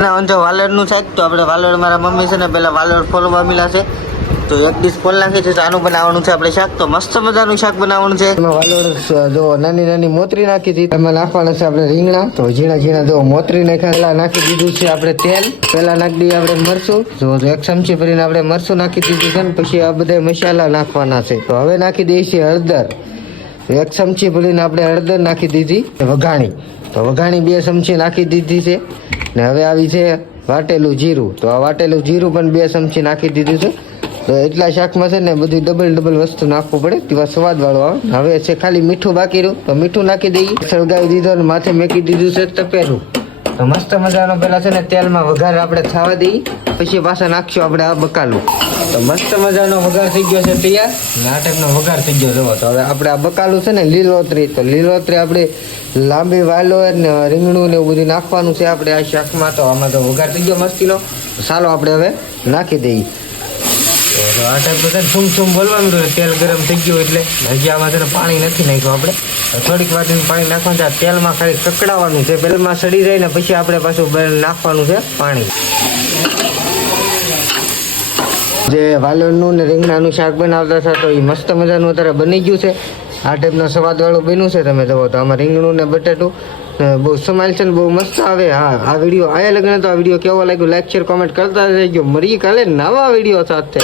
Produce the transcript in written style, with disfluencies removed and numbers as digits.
વાલોડનું શાક તો આપણે વાલોડ મારા મમ્મી છે ને પેલા વાલોડ ફોલવા મિલા છે તો એક ડીશ ફોલ નાખી છે તો આનું બનાવવાનું છે આપણે શાક તો મસ્ત મજાનું શાક બનાવવાનું છે એમાં વાલોડ જો નાની નાની મોતરી નાખી હતી એમાં નાખવાના છે આપણે રીંગણા તો ઝીણા ઝીણા જો મોતરી નાખેલા નાખી દીધું છે આપણે તેલ પેલા નાખી દઈએ આપણે મરચું જો એક ચમચી ભરીને આપણે મરચું નાખી દીધું છે ને પછી આ બધા મસાલા નાખવાના છે તો હવે નાખી દઈએ છીએ હળદર એક ચમચી ભરીને આપણે હળદર નાખી દીધી વઘાણી તો વઘાણી 2 ચમચી નાખી દીધી છે ને હવે આવી છે વાટેલું જીરું તો આ વાટેલું જીરું પણ 2 ચમચી નાખી દીધું છે તો એટલા શાકમાં છે ને બધું ડબલ વસ્તુ નાખવું પડે તેવા સ્વાદ વાળો આવે હવે છે ખાલી મીઠું બાકી રહ્યું તો મીઠું નાખી દઈએ સળગાવી દીધો અને માથે મેકી દીધું છે તપેલું તો મસ્ત મજાનો પેલા છે ને તેલમાં વઘાર આપણે થવા દઈએ પછી પાછા નાખશું આપણે આ બકાલું તો મસ્ત મજાનો વઘાર થઈ ગયો છે તૈયાર ને આ ટાઈપનો વઘાર થઈ ગયો જવો તો હવે આપણે આ બકાલું છે ને લીલોતરી તો લીલોતરી આપણે લાંબી વાલો ને રીંગણું ને એવું બધું નાખવાનું છે આપણે આ શાકમાં તો આમાં તો વઘાર થઈ ગયો મસ્તીનો ચાલો આપણે હવે નાખી દઈએ તો આ ટાઈપ બધા છૂમ બોલવાનું રહ્યું તેલ ગરમ થઈ ગયું એટલે હજી આમાં છે ને પાણી નથી નાખ્યું આપણે થોડીક વાર પાણી નાખવાનું છે તેલમાં ખાલી કકડાવવાનું છે પહેલામાં સડી જાય ને પછી આપણે પાછું નાખવાનું છે પાણી જે વાલોડનું ને રીંગણાનું શાક બનાવતા હતા તો એ મસ્ત મજાનું અત્યારે બની ગયું છે આ ટાઈપનો સ્વાદવાળું બન્યું છે તમે જુઓ તો આમાં રીંગણું ને બટેટું બહુ સમાયેલ છે ને બહુ મસ્ત આવે હા આ વિડીયો આયા લગ્ન તો આ વિડીયો કેવો લાગ્યો લાઈક શેર કોમેન્ટ કરતા રહેજો મળીએ કાલે નવા વિડીયો સાથે